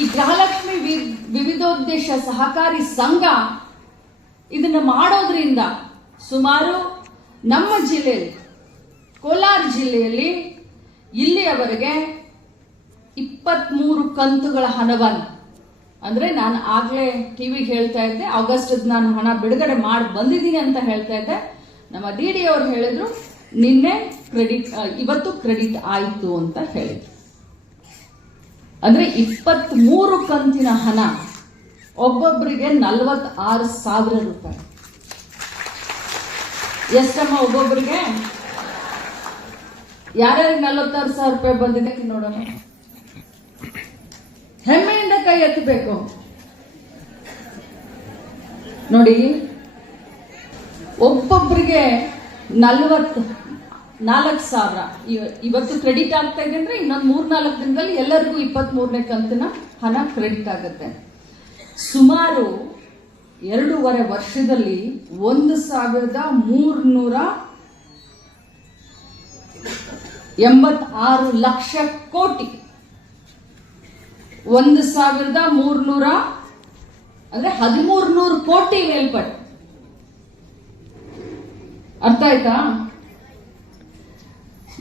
ಈ ಗೃಹಲಕ್ಷ್ಮಿ ವಿವಿಧೋದ್ದೇಶ ಸಹಕಾರಿ ಸಂಘ ಇದನ್ನು ಮಾಡೋದ್ರಿಂದ ಸುಮಾರು ನಮ್ಮ ಜಿಲ್ಲೆಯಲ್ಲಿ, ಕೋಲಾರ ಜಿಲ್ಲೆಯಲ್ಲಿ ಇಲ್ಲಿಯವರೆಗೆ ಇಪ್ಪತ್ಮೂರು ಕಂತುಗಳ ಹಣವನ್ನು, ಅಂದರೆ ನಾನು ಆಗಲೇ ಟಿ ವಿಗೆ ಹೇಳ್ತಾ ಇದ್ದೆ ಆಗಸ್ಟ್ ನಾನು ಹಣ ಬಿಡುಗಡೆ ಮಾಡಿ ಬಂದಿದ್ದೀನಿ ಅಂತ ಹೇಳ್ತಾ ಇದ್ದೆ. ನಮ್ಮ ಡಿ ಡಿ ಅವರು ಹೇಳಿದ್ರು, ನಿನ್ನೆ ಕ್ರೆಡಿಟ್ ಇವತ್ತು ಕ್ರೆಡಿಟ್ ಆಯಿತು ಅಂತ ಹೇಳಿದ್ರು. ಅಂದ್ರೆ ಇಪ್ಪತ್ತ್ ಮೂರು ಕಂತಿನ ಹಣ ಒಬ್ಬೊಬ್ಬರಿಗೆ ನಲವತ್ ಆರು ಸಾವಿರ ರೂಪಾಯಿ. ಎಷ್ಟಮ್ಮ ಒಬ್ಬೊಬ್ಬರಿಗೆ ಯಾರ್ಯಾರಿಗೆ ನಲವತ್ತಾರು ಸಾವಿರ ರೂಪಾಯಿ ಬಂದಿದೆ ನೋಡೋಣ. ಹೆಮ್ಮೆಯಿಂದ ಕೈ ಎತ್ತಬೇಕು. ನೋಡಿ ಒಬ್ಬೊಬ್ಬರಿಗೆ ನಲ್ವತ್ ನಾಲ್ಕು ಸಾವಿರ. ಇವ- ಇವತ್ತು ಕ್ರೆಡಿಟ್ ಆಗ್ತಾ ಇದೆ ಅಂದ್ರೆ ಇನ್ನೊಂದು ಮೂರ್ನಾಲ್ಕು ದಿನದಲ್ಲಿ ಎಲ್ಲರಿಗೂ ಇಪ್ಪತ್ತ್ ಮೂರನೇ ಕಂತಿನ ಹಣ ಕ್ರೆಡಿಟ್ ಆಗುತ್ತೆ. ಸುಮಾರು ಎರಡೂವರೆ ವರ್ಷದಲ್ಲಿ ಒಂದು ಸಾವಿರದ ಮೂರ್ನೂರ ಎಂಬತ್ತಾರು ಲಕ್ಷ ಕೋಟಿ. ಒಂದು ಸಾವಿರದ ಮೂರ್ನೂರ ಅಂದ್ರೆ ಹದಿಮೂರು ನೂರು ಕೋಟಿ ಮೇಲ್ಪಟ್ಟು ಅರ್ಥ ಆಯ್ತಾ?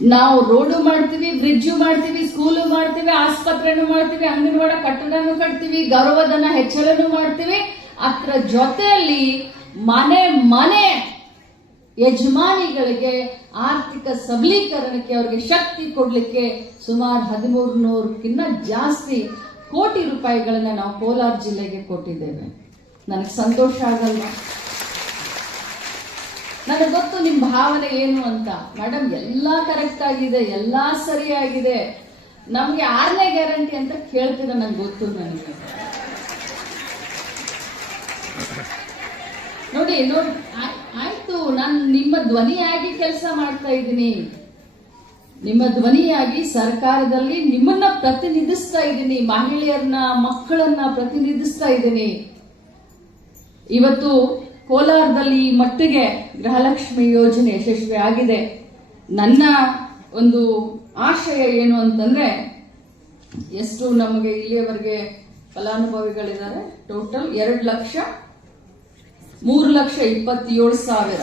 ನಾವು ರೋಡು ಮಾಡ್ತೀವಿ ಬ್ರಿಡ್ಜು ಮಾಡ್ತೀವಿ ಸ್ಕೂಲು ಮಾಡ್ತೀವಿ, ಆಸ್ಪತ್ರೆನೂ ಮಾಡ್ತೀವಿ, ಅಂಗನವಾಡ ಕಟ್ಟಡನೂ ಕಟ್ತೀವಿ, ಗೌರವಧನ ಹೆಚ್ಚಳನು ಮಾಡ್ತೀವಿ. ಅದರ ಜೊತೆಯಲ್ಲಿ ಮನೆ ಮನೆ ಯಜಮಾನಿಗಳಿಗೆ ಆರ್ಥಿಕ ಸಬಲೀಕರಣಕ್ಕೆ ಅವರಿಗೆ ಶಕ್ತಿ ಕೊಡಲಿಕ್ಕೆ ಸುಮಾರು ಹದಿಮೂರು ನೂರಕ್ಕಿಂತ ಜಾಸ್ತಿ ಕೋಟಿ ರೂಪಾಯಿಗಳನ್ನ ನಾವು ಕೋಲಾರ ಜಿಲ್ಲೆಗೆ ಕೊಟ್ಟಿದ್ದೇವೆ. ನನಗೆ ಸಂತೋಷ ಆಗಲ್ವಾ? ನನಗೆ ಗೊತ್ತು ನಿಮ್ ಭಾವನೆ ಏನು ಅಂತ. ಮೇಡಮ್ ಎಲ್ಲಾ ಕರೆಕ್ಟ್ ಆಗಿದೆ, ಎಲ್ಲಾ ಸರಿಯಾಗಿದೆ. ನಮ್ಗೆ ಆರನೇ ಗ್ಯಾರಂಟಿ ಅಂತ ಕೇಳ್ತೀರ ನಂಗೆ ಗೊತ್ತು ನನಗೆ ನೋಡಿ ನೋಡಿ ಆಯ್- ಆಯ್ತು, ನಾನು ನಿಮ್ಮ ಧ್ವನಿಯಾಗಿ ಕೆಲಸ ಮಾಡ್ತಾ ಇದ್ದೀನಿ. ನಿಮ್ಮ ಧ್ವನಿಯಾಗಿ ಸರ್ಕಾರದಲ್ಲಿ ನಿಮ್ಮನ್ನ ಪ್ರತಿನಿಧಿಸ್ತಾ ಇದ್ದೀನಿ, ಮಹಿಳೆಯರನ್ನ, ಮಕ್ಕಳನ್ನ ಪ್ರತಿನಿಧಿಸ್ತಾ ಇದ್ದೀನಿ. ಇವತ್ತು ಕೋಲಾರದಲ್ಲಿ ಮಟ್ಟಿಗೆ ಗೃಹಲಕ್ಷ್ಮಿ ಯೋಜನೆ ಯಶಸ್ವಿ ಆಗಿದೆ. ನನ್ನ ಒಂದು ಆಶಯ ಏನು ಅಂತಂದ್ರೆ, ಎಷ್ಟು ನಮಗೆ ಇಲ್ಲಿಯವರೆಗೆ ಫಲಾನುಭವಿಗಳಿದ್ದಾರೆ, ಟೋಟಲ್ ಎರಡು ಲಕ್ಷ, ಮೂರು ಲಕ್ಷ ಇಪ್ಪತ್ತೇಳು ಸಾವಿರ.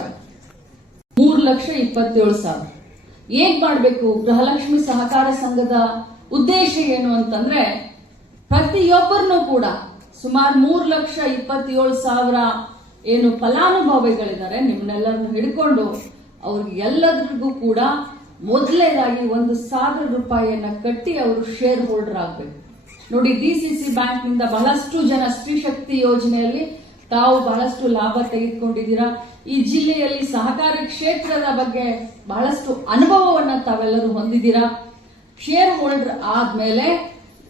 ಮೂರು ಲಕ್ಷ ಇಪ್ಪತ್ತೇಳು ಸಾವಿರ. ಏನ್ ಮಾಡಬೇಕು? ಗೃಹಲಕ್ಷ್ಮಿ ಸಹಕಾರ ಸಂಘದ ಉದ್ದೇಶ ಏನು ಅಂತಂದ್ರೆ, ಪ್ರತಿಯೊಬ್ಬರನ್ನೂ ಕೂಡ ಸುಮಾರು ಮೂರು ಲಕ್ಷ ಇಪ್ಪತ್ತೇಳು ಸಾವಿರ ಏನು ಫಲಾನುಭವಿಗಳಿದ್ದಾರೆ, ನಿಮ್ಮನ್ನೆಲ್ಲರನ್ನು ಹಿಡ್ಕೊಂಡು ಅವ್ರಿಗೆ ಎಲ್ಲರಿಗೂ ಕೂಡ ಮೊದಲನೇದಾಗಿ ಒಂದು ಸಾವಿರ ರೂಪಾಯಿಯನ್ನ ಕಟ್ಟಿ ಅವರು ಶೇರ್ ಹೋಲ್ಡರ್ ಆಗಬೇಕು. ನೋಡಿ ಡಿಸಿಸಿ ಬ್ಯಾಂಕ್ನಿಂದ ಬಹಳಷ್ಟು ಜನ ಸ್ತ್ರೀ ಶಕ್ತಿ ಯೋಜನೆಯಲ್ಲಿ ತಾವು ಬಹಳಷ್ಟು ಲಾಭ ತೆಗೆದುಕೊಂಡಿದ್ದೀರಾ? ಈ ಜಿಲ್ಲೆಯಲ್ಲಿ ಸಹಕಾರಿ ಕ್ಷೇತ್ರದ ಬಗ್ಗೆ ಬಹಳಷ್ಟು ಅನುಭವವನ್ನ ತಾವೆಲ್ಲರೂ ಹೊಂದಿದ್ದೀರಾ? ಶೇರ್ ಹೋಲ್ಡರ್ ಆದ್ಮೇಲೆ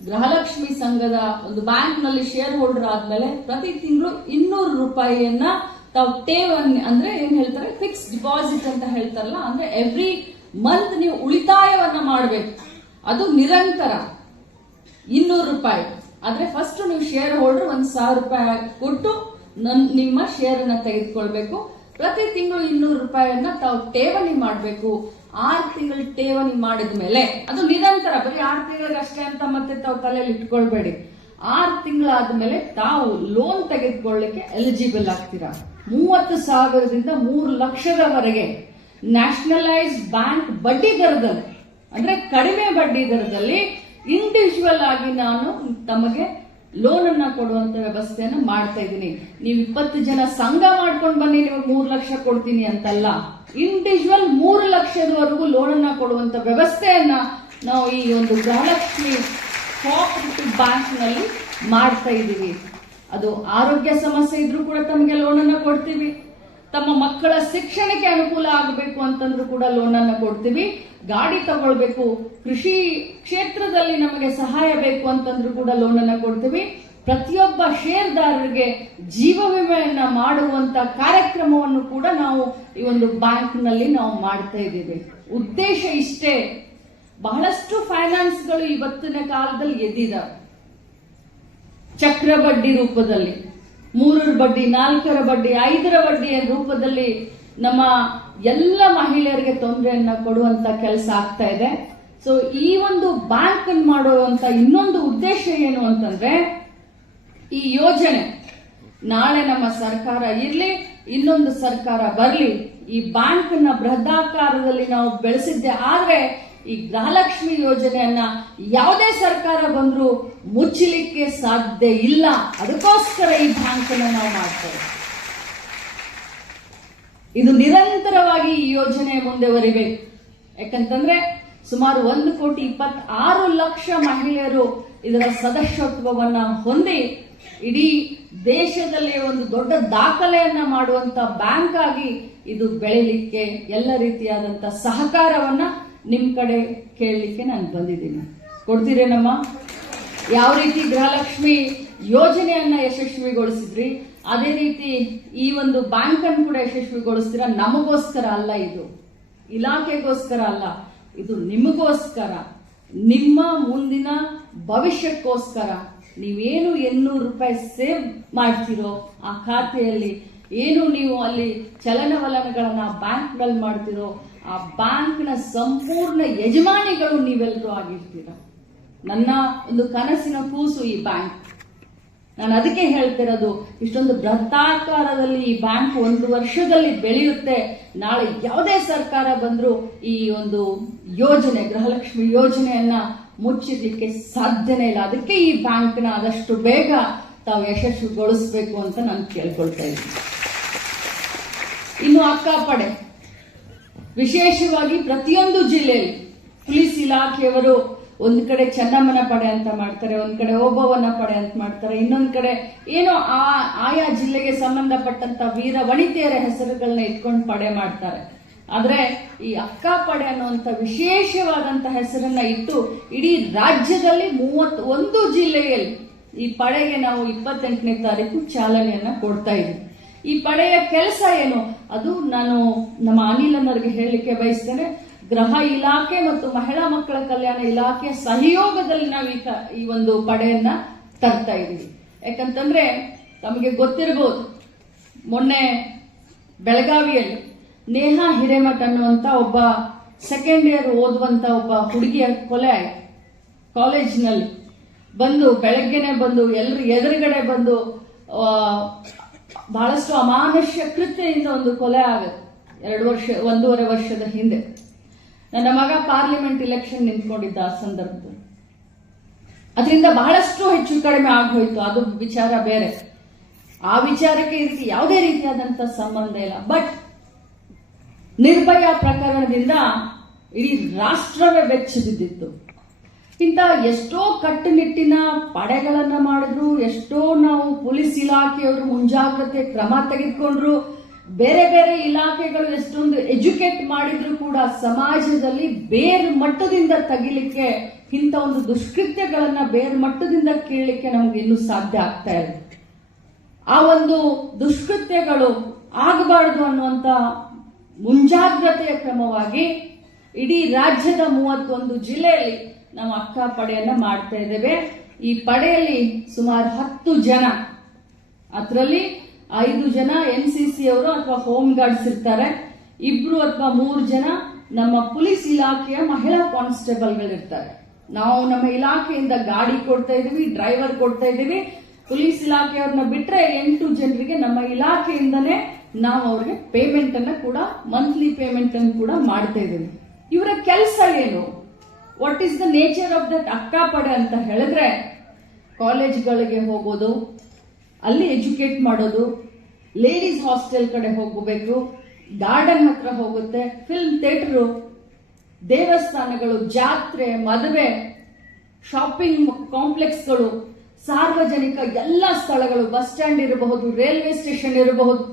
ಗೃಹಲಕ್ಷ್ಮಿ ಸಂಘದ ಒಂದು ಬ್ಯಾಂಕ್ನಲ್ಲಿ ಶೇರ್ ಹೋಲ್ಡರ್ ಆದ್ಮೇಲೆ ಪ್ರತಿ ತಿಂಗಳು ಇನ್ನೂರು ರೂಪಾಯಿಯನ್ನ ತಾವು ಠೇವಣಿ ಅಂದ್ರೆ ಏನ್ ಹೇಳ್ತಾರೆ? ಫಿಕ್ಸ್ ಡಿಪಾಸಿಟ್ ಅಂತ ಹೇಳ್ತಾರಲ್ಲ, ಅಂದ್ರೆ ಎವ್ರಿ ಮಂತ್ ನೀವು ಉಳಿತಾಯವನ್ನ ಮಾಡಬೇಕು. ಅದು ನಿರಂತರ. ಇನ್ನೂರು ರೂಪಾಯಿ. ಆದ್ರೆ ಫಸ್ಟ್ ನೀವು ಶೇರ್ ಹೋಲ್ಡರ್ ಒಂದ್ ಸಾವಿರ ರೂಪಾಯಿ ಕೊಟ್ಟು ನಿಮ್ಮ ಶೇರ್ ಅನ್ನ ತೆಗೆದುಕೊಳ್ಬೇಕು. ಪ್ರತಿ ತಿಂಗಳು ಇನ್ನೂರು ರೂಪಾಯಿಯನ್ನ ತಾವು ಠೇವಣಿ ಮಾಡಬೇಕು. ಆರು ತಿಂಗಳು ಠೇವಣಿ ಮಾಡಿದ ಮೇಲೆ, ಅದು ನಿರಂತರ, ಬರೀ ಆರು ತಿಂಗಳಿಗೆ ಅಷ್ಟೇ ಅಂತ ಮತ್ತೆ ತಾವು ತಲೆಯಲ್ಲಿ ಇಟ್ಕೊಳ್ಬೇಡಿ. ಆರು ತಿಂಗಳಾದ್ಮೇಲೆ ತಾವು ಲೋನ್ ತೆಗೆದುಕೊಳ್ಳಿಕ್ಕೆ ಎಲಿಜಿಬಲ್ ಆಗ್ತೀರಾ? ಮೂವತ್ತು ಸಾವಿರದಿಂದ ಮೂರು ಲಕ್ಷದವರೆಗೆ ನ್ಯಾಷನಲೈಸ್ ಬ್ಯಾಂಕ್ ಬಡ್ಡಿ ದರದಲ್ಲಿ, ಅಂದ್ರೆ ಕಡಿಮೆ ಬಡ್ಡಿ ದರದಲ್ಲಿ ಇಂಡಿವಿಜುವಲ್ ಆಗಿ ನಾನು ತಮಗೆ ಲೋನ್ ಅನ್ನ ಕೊಡುವಂತ ವ್ಯವಸ್ಥೆಯನ್ನು ಮಾಡ್ತಾ ಇದ್ದೀನಿ. ನೀವು ಇಪ್ಪತ್ತು ಜನ ಸಂಘ ಮಾಡ್ಕೊಂಡು ಬನ್ನಿ, ನಿಮಗೆ ಮೂರು ಲಕ್ಷ ಕೊಡ್ತೀನಿ ಅಂತಲ್ಲ. ಇಂಡಿವಿಜುವಲ್ ಮೂರು ಲಕ್ಷದವರೆಗೂ ಲೋನ್ ಅನ್ನ ಕೊಡುವಂತ ವ್ಯವಸ್ಥೆಯನ್ನ ನಾವು ಈ ಒಂದು ಗೃಹಲಕ್ಷ್ಮಿ ಕೋಆಪರೇಟಿವ್ ಬ್ಯಾಂಕ್ನಲ್ಲಿ ಮಾಡ್ತಾ ಇದ್ದೀವಿ. ಅದು ಆರೋಗ್ಯ ಸಮಸ್ಯೆ ಇದ್ರೂ ಕೂಡ ತಮಗೆ ಲೋನ್ ಅನ್ನ ಕೊಡ್ತೀವಿ. ತಮ್ಮ ಮಕ್ಕಳ ಶಿಕ್ಷಣಕ್ಕೆ ಅನುಕೂಲ ಆಗಬೇಕು ಅಂತಂದ್ರೂ ಕೂಡ ಲೋನ್ ಅನ್ನು ಕೊಡ್ತೀವಿ. ಗಾಡಿ ತಗೊಳ್ಬೇಕು. ಕೃಷಿ ಕ್ಷೇತ್ರದಲ್ಲಿ ನಮಗೆ ಸಹಾಯ ಬೇಕು ಅಂತಂದ್ರೂ ಕೂಡ ಲೋನ್ ಅನ್ನು ಕೊಡ್ತೀವಿ. ಪ್ರತಿಯೊಬ್ಬ ಷೇರ್ದಾರರಿಗೆ ಜೀವ ವಿಮೆಯನ್ನ ಮಾಡುವಂತ ಕಾರ್ಯಕ್ರಮವನ್ನು ಕೂಡ ನಾವು ಈ ಒಂದು ಬ್ಯಾಂಕ್ನಲ್ಲಿ ನಾವು ಮಾಡ್ತಾ ಇದ್ದೀವಿ. ಉದ್ದೇಶ ಇಷ್ಟೇ. ಬಹಳಷ್ಟು ಫೈನಾನ್ಸ್ಗಳು ಇವತ್ತಿನ ಕಾಲದಲ್ಲಿ ಎದ್ದಿದ್ದಾವೆ ಚಕ್ರ ಬಡ್ಡಿ ರೂಪದಲ್ಲಿ. ಮೂರರ ಬಡ್ಡಿ, ನಾಲ್ಕರ ಬಡ್ಡಿ, ಐದರ ಬಡ್ಡಿಯ ರೂಪದಲ್ಲಿ ನಮ್ಮ ಎಲ್ಲ ಮಹಿಳೆಯರಿಗೆ ತೊಂದರೆಯನ್ನ ಕೊಡುವಂತ ಕೆಲಸ ಆಗ್ತಾ ಇದೆ. ಸೊ ಈ ಒಂದು ಬ್ಯಾಂಕ್ ಮಾಡುವಂತ ಇನ್ನೊಂದು ಉದ್ದೇಶ ಏನು ಅಂತಂದ್ರೆ, ಈ ಯೋಜನೆ ನಾಳೆ ನಮ್ಮ ಸರ್ಕಾರ ಇರ್ಲಿ, ಇನ್ನೊಂದು ಸರ್ಕಾರ ಬರಲಿ, ಈ ಬ್ಯಾಂಕ್ನ ಬೃಹದಾಕಾರದಲ್ಲಿ ನಾವು ಬೆಳೆಸಿದ್ದೆ ಆದ್ರೆ ಈ ಗೃಹಲಕ್ಷ್ಮಿ ಯೋಜನೆಯನ್ನ ಯಾವುದೇ ಸರ್ಕಾರ ಬಂದರೂ ಮುಚ್ಚಲಿಕ್ಕೆ ಸಾಧ್ಯ ಇಲ್ಲ. ಅದಕ್ಕೋಸ್ಕರ ಈ ಬ್ಯಾಂಕ್ ನಾವು ಮಾಡ್ತೇವೆ ಇದು ನಿರಂತರವಾಗಿ ಈ ಯೋಜನೆ ಮುಂದುವರಿಬೇಕು. ಯಾಕಂತಂದ್ರೆ ಸುಮಾರು ಒಂದು ಕೋಟಿ ಇಪ್ಪತ್ತಾರು ಲಕ್ಷ ಮಹಿಳೆಯರು ಇದರ ಸದಸ್ಯತ್ವವನ್ನ ಹೊಂದಿ ಇಡೀ ದೇಶದಲ್ಲಿ ಒಂದು ದೊಡ್ಡ ದಾಖಲೆಯನ್ನ ಮಾಡುವಂತ ಬ್ಯಾಂಕ್ ಆಗಿ ಇದು ಬೆಳಿಲಿಕ್ಕೆ ಎಲ್ಲ ರೀತಿಯಾದಂತ ಸಹಕಾರವನ್ನ ನಿಮ್ ಕಡೆ ಕೇಳಲಿಕ್ಕೆ ನಾನು ಬಂದಿದ್ದೀನಿ. ಕೊಡ್ತೀರೇನಮ್ಮ? ಯಾವ ರೀತಿ ಗೃಹಲಕ್ಷ್ಮಿ ಯೋಜನೆಯನ್ನ ಯಶಸ್ವಿಗೊಳಿಸಿದ್ರಿ, ಅದೇ ರೀತಿ ಈ ಒಂದು ಬ್ಯಾಂಕ್ ಅನ್ನು ಕೂಡ ಯಶಸ್ವಿಗೊಳಿಸ್ತೀರಾ? ನಮಗೋಸ್ಕರ ಅಲ್ಲ ಇದು. ಇಲಾಖೆಗೋಸ್ಕರ ಅಲ್ಲ, ಇದು ನಿಮಗೋಸ್ಕರ. ನಿಮ್ಮ ಮುಂದಿನ ಭವಿಷ್ಯಕ್ಕೋಸ್ಕರ ನೀವೇನು ಎನ್ನೂರು ರೂಪಾಯಿ ಸೇವ್ ಮಾಡ್ತಿರೋ ಆ ಖಾತೆಯಲ್ಲಿ, ಏನು ನೀವು ಅಲ್ಲಿ ಚಲನವಲನಗಳನ್ನ ಬ್ಯಾಂಕ್ಗಳಲ್ಲಿ ಮಾಡ್ತೀರೋ ಆ ಬ್ಯಾಂಕ್ನ ಸಂಪೂರ್ಣ ಯಜಮಾನಿಗಳು ನೀವೆಲ್ಲರೂ ಆಗಿರ್ತೀರ. ನನ್ನ ಒಂದು ಕನಸಿನ ಕೂಸು ಈ ಬ್ಯಾಂಕ್. ನಾನು ಅದಕ್ಕೆ ಹೇಳ್ತಿರೋದು ಇಷ್ಟೊಂದು ಬೃಹತ್ತಾಕಾರದಲ್ಲಿ ಈ ಬ್ಯಾಂಕ್ ಒಂದು ವರ್ಷದಲ್ಲಿ ಬೆಳೆಯುತ್ತೆ. ನಾಳೆ ಯಾವುದೇ ಸರ್ಕಾರ ಬಂದರೂ ಈ ಒಂದು ಯೋಜನೆ, ಗೃಹಲಕ್ಷ್ಮಿ ಯೋಜನೆಯನ್ನ ಮುಚ್ಚಿರ್ಲಿಕ್ಕೆ ಸಾಧ್ಯನೇ ಇಲ್ಲ. ಅದಕ್ಕೆ ಈ ಬ್ಯಾಂಕ್ನ ಆದಷ್ಟು ಬೇಗ ತಾವು ಯಶಸ್ವಿಗೊಳಿಸ್ಬೇಕು ಅಂತ ನಾನು ಕೇಳ್ಕೊಳ್ತಾ ಇದ್ದೀನಿ. ಇನ್ನು ಅಕ್ಕಾಪಡೆ ವಿಶೇಷವಾಗಿ ಪ್ರತಿಯೊಂದು ಜಿಲ್ಲೆಯಲ್ಲಿ ಪೊಲೀಸ್ ಇಲಾಖೆಯವರು ಒಂದ್ ಕಡೆ ಚೆನ್ನಮ್ಮನ ಪಡೆ ಅಂತ ಮಾಡ್ತಾರೆ, ಒಂದ್ ಕಡೆ ಓಬವ್ವನ ಪಡೆ ಅಂತ ಮಾಡ್ತಾರೆ, ಇನ್ನೊಂದ್ ಕಡೆ ಏನೋ ಆ, ಆಯಾ ಜಿಲ್ಲೆಗೆ ಸಂಬಂಧಪಟ್ಟಂತ ವೀರ ವನಿತೆಯರ ಹೆಸರುಗಳನ್ನ ಇಟ್ಕೊಂಡು ಪಡೆ ಮಾಡ್ತಾರೆ. ಆದ್ರೆ ಈ ಅಕ್ಕ ಪಡೆ ಅನ್ನುವಂತ ವಿಶೇಷವಾದಂತ ಹೆಸರನ್ನ ಇಟ್ಟು ಇಡೀ ರಾಜ್ಯದಲ್ಲಿ ಮೂವತ್ ಒಂದು ಜಿಲ್ಲೆಯಲ್ಲಿ ಈ ಪಡೆಗೆ ನಾವು ಇಪ್ಪತ್ತೆಂಟನೇ ತಾರೀಕು ಚಾಲನೆಯನ್ನ ಕೊಡ್ತಾ ಇದ್ದೀವಿ ಈ ಪಡೆಯ ಕೆಲಸ ಏನು? ಅದು ನಾನು ನಮ್ಮ ಅನಿಲನ್ನರಿಗೆ ಹೇಳಲಿಕ್ಕೆ ಬಯಸ್ತೇನೆ. ಗೃಹ ಇಲಾಖೆ ಮತ್ತು ಮಹಿಳಾ ಮಕ್ಕಳ ಕಲ್ಯಾಣ ಇಲಾಖೆಯ ಸಹಯೋಗದಲ್ಲಿ ನಾವು ಈ ಒಂದು ಪಡೆಯನ್ನ ತರ್ತಾ ಇದ್ದೀವಿ. ಯಾಕಂತಂದ್ರೆ ತಮಗೆ ಗೊತ್ತಿರಬಹುದು ಮೊನ್ನೆ ಬೆಳಗಾವಿಯಲ್ಲಿ ನೇಹಾ ಹಿರೇಮಠ್ ಅನ್ನುವಂತ ಒಬ್ಬ ಸೆಕೆಂಡ್ ಇಯರ್ ಓದುವಂತ ಒಬ್ಬ ಹುಡುಗಿಯ ಕೊಲೆ ಕಾಲೇಜ್ನಲ್ಲಿ ಕಾಲೇಜಿನಲ್ಲಿ ಬಂದು ಬೆಳಗ್ಗೆನೆ ಬಂದು ಎಲ್ಲರ ಎದುರುಗಡೆ ಬಂದು ಬಹಳಷ್ಟು ಅಮಾನುಷ್ಯ ಕೃತ್ಯದಿಂದ ಒಂದು ಕೊಲೆ ಆಗುತ್ತೆ. ಎರಡು ವರ್ಷ, ಒಂದೂವರೆ ವರ್ಷದ ಹಿಂದೆ. ನನ್ನ ಮಗ ಪಾರ್ಲಿಮೆಂಟ್ ಇಲೆಕ್ಷನ್ ನಿಂತ್ಕೊಂಡಿದ್ದ ಆ ಸಂದರ್ಭದಲ್ಲಿ. ಅದರಿಂದ ಬಹಳಷ್ಟು ಹೆಚ್ಚು ಕಡಿಮೆ ಆಗೋಯ್ತು ಅದು ವಿಚಾರ ಬೇರೆ. ಆ ವಿಚಾರಕ್ಕೆ ಇದಕ್ಕೆ ಯಾವುದೇ ರೀತಿಯಾದಂಥ ಸಂಬಂಧ ಇಲ್ಲ. ಬಟ್ ನಿರ್ಭಯ ಪ್ರಕರಣದಿಂದ ಇಡೀ ರಾಷ್ಟ್ರವೇ ಬೆಚ್ಚಬಿದ್ದಿತ್ತು ಇಂಥ ಎಷ್ಟೋ ಕಟ್ಟುನಿಟ್ಟಿನ ಪಡೆಗಳನ್ನ ಮಾಡಿದ್ರು, ಎಷ್ಟೋ ನಾವು ಪೊಲೀಸ್ ಇಲಾಖೆಯವರು ಮುಂಜಾಗ್ರತೆ ಕ್ರಮ ತೆಗೆದುಕೊಂಡ್ರು. ಬೇರೆ ಬೇರೆ ಇಲಾಖೆಗಳು ಎಷ್ಟೊಂದು ಎಜುಕೇಟ್ ಮಾಡಿದ್ರು ಕೂಡ ಸಮಾಜದಲ್ಲಿ ಬೇರ್ ಮಟ್ಟದಿಂದ ತಗಿಲಿಕ್ಕೆ, ಇಂಥ ಒಂದು ದುಷ್ಕೃತ್ಯಗಳನ್ನ ಬೇರ್ ಮಟ್ಟದಿಂದ ಕೇಳಲಿಕ್ಕೆ ನಮ್ಗೆ ಇನ್ನೂ ಸಾಧ್ಯ ಆಗ್ತಾ ಇಲ್ಲ. ಆ ಒಂದು ದುಷ್ಕೃತ್ಯಗಳು ಆಗಬಾರದು ಅನ್ನುವಂತ ಮುಂಜಾಗ್ರತೆಯ ಕ್ರಮವಾಗಿ ಇಡೀ ರಾಜ್ಯದ ಮೂವತ್ತೊಂದು ಜಿಲ್ಲೆಯಲ್ಲಿ ನಾವು ಅಕ್ಕ ಪಡೆಯನ್ನ ಮಾಡ್ತಾ ಇದ್ದೇವೆ. ಈ ಪಡೆಯಲ್ಲಿ ಸುಮಾರು ಹತ್ತು ಜನ, ಅದರಲ್ಲಿ ಐದು ಜನ ಎನ್ ಸಿ ಸಿ ಅವರು ಅಥವಾ ಹೋಮ್ ಗಾರ್ಡ್ಸ್ ಇರ್ತಾರೆ. ಇಬ್ರು ಅಥವಾ ಮೂರು ಜನ ನಮ್ಮ ಪೊಲೀಸ್ ಇಲಾಖೆಯ ಮಹಿಳಾ ಕಾನ್ಸ್ಟೇಬಲ್ಗಳಿರ್ತಾರೆ. ನಾವು ನಮ್ಮ ಇಲಾಖೆಯಿಂದ ಗಾಡಿ ಕೊಡ್ತಾ ಇದೀವಿ ಡ್ರೈವರ್ ಕೊಡ್ತಾ ಇದೀವಿ ಪೊಲೀಸ್ ಇಲಾಖೆಯವ್ರನ್ನ ಬಿಟ್ರೆ ಎಂಟು ಜನರಿಗೆ ನಮ್ಮ ಇಲಾಖೆಯಿಂದನೇ ನಾವು ಅವ್ರಿಗೆ ಪೇಮೆಂಟ್ ಅನ್ನ ಕೂಡ ಮಂತ್ಲಿ ಪೇಮೆಂಟ್ ಅನ್ನು ಕೂಡ ಮಾಡ್ತಾ ಇದೀವಿ ಇವರ ಕೆಲಸ ಏನು? What is the nature of that Akkapade ಅಂತ ಹೇಳಿದ್ರೆ ಕಾಲೇಜ್ಗಳಿಗೆ ಹೋಗೋದು, ಅಲ್ಲಿ ಎಜುಕೇಟ್ ಮಾಡೋದು ಲೇಡೀಸ್ ಹಾಸ್ಟೆಲ್ ಕಡೆ ಹೋಗಬೇಕು ಗಾರ್ಡನ್ ಹತ್ರ ಹೋಗುತ್ತೆ ಫಿಲ್ಮ್ ಥಿಯೇಟರು ದೇವಸ್ಥಾನಗಳು, ಜಾತ್ರೆ, ಮದುವೆ ಶಾಪಿಂಗ್ ಕಾಂಪ್ಲೆಕ್ಸ್ಗಳು ಸಾರ್ವಜನಿಕ ಎಲ್ಲ ಸ್ಥಳಗಳು ಬಸ್ ಸ್ಟ್ಯಾಂಡ್ ಇರಬಹುದು ರೈಲ್ವೆ ಸ್ಟೇಷನ್ ಇರಬಹುದು,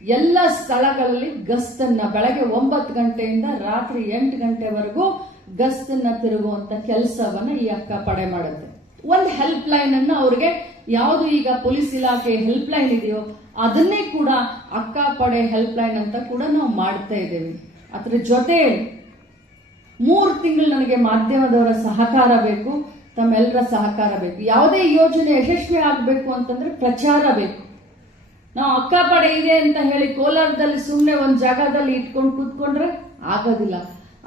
ಎಲ್ಲ ಸ್ಥಳಗಳಲ್ಲಿ ಗಸ್ತನ್ನ ಬೆಳಗ್ಗೆ ಒಂಬತ್ತು ಗಂಟೆಯಿಂದ ರಾತ್ರಿ ಎಂಟು ಗಂಟೆವರೆಗೂ ಗಸ್ತನ್ನ ತಿರುಗುವಂತ ಕೆಲಸವನ್ನ ಈ ಅಕ್ಕ ಪಡೆ ಮಾಡುತ್ತೆ. ಒಂದು ಹೆಲ್ಪ್ ಲೈನ್ ಅನ್ನ ಅವ್ರಿಗೆ ಯಾವುದು ಈಗ ಪೊಲೀಸ್ ಇಲಾಖೆ ಹೆಲ್ಪ್ ಲೈನ್ ಇದೆಯೋ ಅದನ್ನೇ ಕೂಡ ಅಕ್ಕ ಪಡೆ ಹೆಲ್ಪ್ ಲೈನ್ ಅಂತ ಕೂಡ ನಾವು ಮಾಡ್ತಾ ಇದ್ದೇವೆ. ಅದ್ರ ಜೊತೆ ಮೂರು ತಿಂಗಳು ನನಗೆ ಮಾಧ್ಯಮದವರ ಸಹಕಾರ ಬೇಕು ತಮ್ಮೆಲ್ಲರ ಸಹಕಾರ ಬೇಕು. ಯಾವುದೇ ಯೋಜನೆ ಯಶಸ್ವಿ ಆಗಬೇಕು ಅಂತಂದ್ರೆ ಪ್ರಚಾರ ಬೇಕು. ನಾವು ಅಕ್ಕಪಡೆ ಇದೆ ಅಂತ ಹೇಳಿ ಕೋಲಾರದಲ್ಲಿ ಸುಮ್ಮನೆ ಒಂದು ಜಾಗದಲ್ಲಿ ಇಟ್ಕೊಂಡು ಕೂತ್ಕೊಂಡ್ರೆ ಆಗೋದಿಲ್ಲ.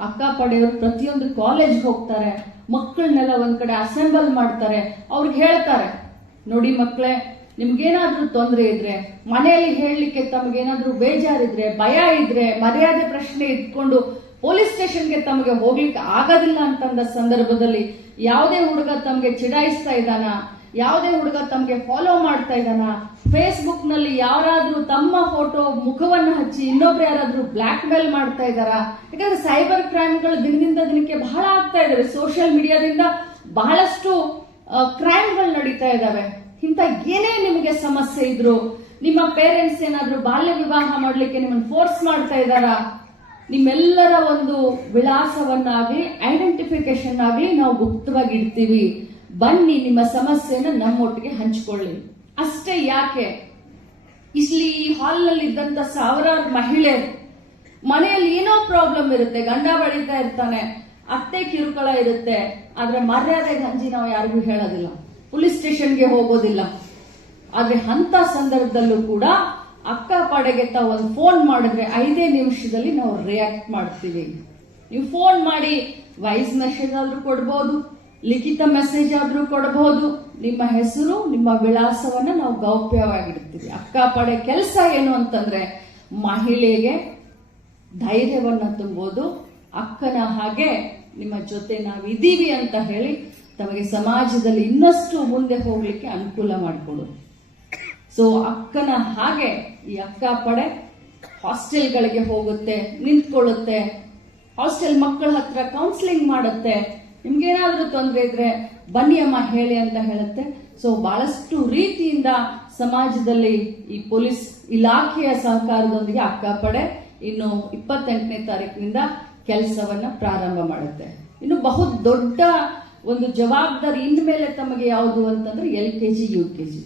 ಅಕ್ಕ ಪಡೆಯವರು ಪ್ರತಿಯೊಂದು ಕಾಲೇಜ್ಗೆ ಹೋಗ್ತಾರೆ ಮಕ್ಕಳನ್ನೆಲ್ಲ ಒಂದ್ ಕಡೆ ಅಸೆಂಬಲ್ ಮಾಡ್ತಾರೆ, ಅವ್ರಿಗೆ ಹೇಳ್ತಾರೆ, ನೋಡಿ ಮಕ್ಕಳೇ ನಿಮ್ಗೇನಾದ್ರೂ ತೊಂದರೆ ಇದ್ರೆ, ಮನೆಯಲ್ಲಿ ಹೇಳಲಿಕ್ಕೆ ತಮಗೇನಾದ್ರೂ ಬೇಜಾರಿದ್ರೆ, ಭಯ ಇದ್ರೆ, ಮರ್ಯಾದೆ ಪ್ರಶ್ನೆ ಇಟ್ಕೊಂಡು ಪೊಲೀಸ್ ಸ್ಟೇಷನ್ಗೆ ತಮಗೆ ಹೋಗ್ಲಿಕ್ಕೆ ಆಗೋದಿಲ್ಲ ಅಂತಂದ ಸಂದರ್ಭದಲ್ಲಿ ಯಾವುದೇ ಹುಡುಗ ತಮಗೆ ಚಿಡಾಯಿಸ್ತಾ ಇದ್ದಾನ? ಯಾವುದೇ ಹುಡುಗ ತಮಗೆ ಫಾಲೋ ಮಾಡ್ತಾ ಇದ್ದಾನ? ಫೇಸ್ಬುಕ್ನಲ್ಲಿ ಯಾರಾದ್ರೂ ತಮ್ಮ ಫೋಟೋ ಮುಖವನ್ನು ಹಚ್ಚಿ ಇನ್ನೊಬ್ರು ಯಾರಾದ್ರೂ ಬ್ಲಾಕ್ ಮೇಲ್ ಮಾಡ್ತಾ ಇದ್ದಾರಾ? ಯಾಕಂದ್ರೆ ಸೈಬರ್ ಕ್ರೈಮ್ಗಳು ದಿನದಿಂದ ದಿನಕ್ಕೆ ಬಹಳ ಆಗ್ತಾ ಇದಾವೆ. ಸೋಷಿಯಲ್ ಮೀಡಿಯಾದಿಂದ ಬಹಳಷ್ಟು ಕ್ರೈಮ್ಗಳು ನಡೀತಾ ಇದಾವೆ. ಇಂಥ ಏನೇ ನಿಮಗೆ ಸಮಸ್ಯೆ ಇದ್ರು, ನಿಮ್ಮ ಪೇರೆಂಟ್ಸ್ ಏನಾದ್ರೂ ಬಾಲ್ಯ ವಿವಾಹ ಮಾಡ್ಲಿಕ್ಕೆ ನಿಮ್ಮನ್ನು ಫೋರ್ಸ್ ಮಾಡ್ತಾ ಇದ್ದಾರಾ? ನಿಮ್ಮೆಲ್ಲರ ಒಂದು ವಿಳಾಸವನ್ನಾಗಿ ಐಡೆಂಟಿಫಿಕೇಶನ್ ಆಗಿ ನಾವು ಗುಪ್ತವಾಗಿ ಇಡ್ತೀವಿ. ಬನ್ನಿ, ನಿಮ್ಮ ಸಮಸ್ಯೆನ ನಮ್ಮೊಟ್ಟಿಗೆ ಹಂಚಿಕೊಳ್ಳಿ. ಅಷ್ಟೇ ಯಾಕೆ? ಇಲ್ಲಿ ಹಾಲ್ನಲ್ಲಿ ಇದ್ದಂತ ಸಾವಿರಾರು ಮಹಿಳೆಯರು ಮನೆಯಲ್ಲಿ ಏನೋ ಪ್ರಾಬ್ಲಮ್ ಇರುತ್ತೆ, ಗಂಡ ಬಳಿತಾ ಇರ್ತಾನೆ, ಅತ್ತೆ ಕಿರುಕುಳ ಇರುತ್ತೆ, ಆದ್ರೆ ಮರ್ಯಾದೆ ಗಂಜಿ ನಾವು ಯಾರಿಗೂ ಹೇಳೋದಿಲ್ಲ. ಪೊಲೀಸ್ ಸ್ಟೇಷನ್ಗೆ ಹೋಗೋದಿಲ್ಲ. ಆದ್ರೆ ಅಂತ ಸಂದರ್ಭದಲ್ಲೂ ಕೂಡ ಅಕ್ಕ ಪಡೆಗೆ ತಾವು ಒಂದು ಫೋನ್ ಮಾಡಿದ್ರೆ ಐದೇ ನಿಮಿಷದಲ್ಲಿ ನಾವು ರಿಯಾಕ್ಟ್ ಮಾಡ್ತೀವಿ. ನೀವು ಫೋನ್ ಮಾಡಿ ವಾಯ್ಸ್ ಮೆಸೇಜ್ ಆದ್ರೂ ಕೊಡ್ಬೋದು. ಲಿಖಿತ ಮೆಸೇಜ್ ಆದರೂ ಕೊಡಬಹುದು ನಿಮ್ಮ ಹೆಸರು, ನಿಮ್ಮ ವಿಳಾಸವನ್ನ ನಾವು ಗೌಪ್ಯವಾಗಿಡ್ತೀವಿ. ಅಕ್ಕ ಪಡೆ ಕೆಲಸ ಏನು ಅಂತಂದ್ರೆ ಮಹಿಳೆಗೆ ಧೈರ್ಯವನ್ನ ತುಂಬೋದು. ಅಕ್ಕನ ಹಾಗೆ ನಿಮ್ಮ ಜೊತೆ ನಾವಿದ್ದೀವಿ ಅಂತ ಹೇಳಿ ತಮಗೆ ಸಮಾಜದಲ್ಲಿ ಇನ್ನಷ್ಟು ಮುಂದೆ ಹೋಗ್ಲಿಕ್ಕೆ ಅನುಕೂಲ ಮಾಡಿಕೊಡು. ಸೊ ಅಕ್ಕನ ಹಾಗೆ ಈ ಅಕ್ಕ ಪಡೆ ಹಾಸ್ಟೆಲ್ಗಳಿಗೆ ಹೋಗುತ್ತೆ, ನಿಂತ್ಕೊಳ್ಳುತ್ತೆ. ಹಾಸ್ಟೆಲ್ ಮಕ್ಕಳ ಹತ್ರ ಕೌನ್ಸಿಲಿಂಗ್ ಮಾಡುತ್ತೆ. ನಿಮ್ಗೇನಾದ್ರೂ ತೊಂದರೆ ಇದ್ರೆ ಬನ್ನಿ ಅಮ್ಮ ಹೇಳಿ ಅಂತ ಹೇಳುತ್ತೆ. ಸೊ ಬಹಳಷ್ಟು ರೀತಿಯಿಂದ ಸಮಾಜದಲ್ಲಿ ಈ ಪೊಲೀಸ್ ಇಲಾಖೆಯ ಸಹಕಾರದೊಂದಿಗೆ ಅಕ್ಕಪಡೆ ಇನ್ನು ಇಪ್ಪತ್ತೆಂಟನೇ ತಾರೀಕಿನಿಂದ ಕೆಲಸವನ್ನ ಪ್ರಾರಂಭ ಮಾಡುತ್ತೆ. ಇನ್ನು ಬಹು ದೊಡ್ಡ ಒಂದು ಜವಾಬ್ದಾರಿ ಇನ್ಮೇಲೆ ತಮಗೆ ಯಾವುದು ಅಂತಂದ್ರೆ L K G, U K G.